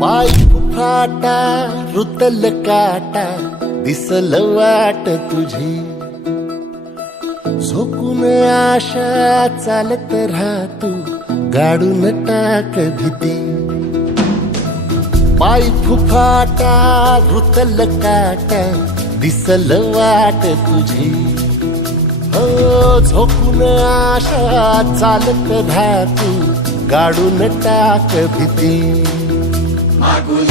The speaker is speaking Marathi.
पाय फाटा रुतल काटा दिसल वाट तुझी झोकून आशा चालत राहा तू गाडून टाक भीती पाय फुफाटा रुतल काटा दिसल वाट तुझी हो झोकून आशा चालत राहा तू गाडून टाक भीती मागून